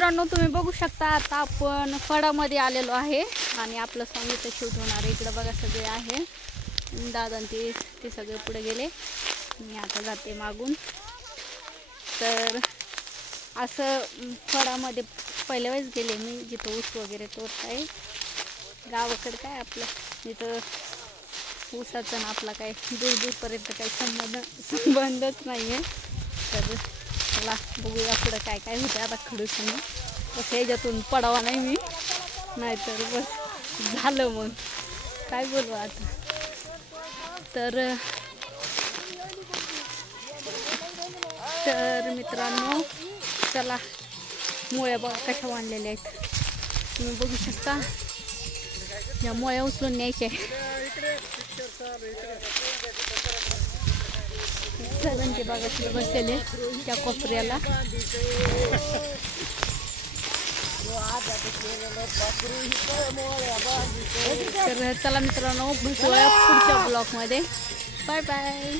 मित्रांनो तुम्ही बघू शकता आता आपण फळामध्ये आलेलो आहे आणि आपलं स्वामीचं इथं शूट होणार आहे. इकडं बघा सगळे आहे. दादा ते ते सगळे पुढे गेले. मी आता जाते मागून. तर असं फळामध्ये पहिल्या वेळेस गेले मी जिथं ऊस वगैरे तोडत आहे गावाकडे काय आपलं? जिथं ऊसाचं ना आपला काय दूर दूरपर्यंत काही संबंध संबंधच नाही आहे तर चला बघूया पुढं काय काय होतं आता खडूस बस ह्याच्यातून पडावा नाही मी. नाहीतर बस झालं मग. काय बोलू आता? तर तर मित्रांनो चला मुळ्या बघा कशा बांधलेल्या आहेत. तुम्ही बघू शकता. या मुळ्या उचलून न्यायच्या सर्वांचे बागा बसलेले त्या कोपऱ्याला. तर चला मित्रांनो भेटूया पुढच्या ब्लॉगमध्ये बाय बाय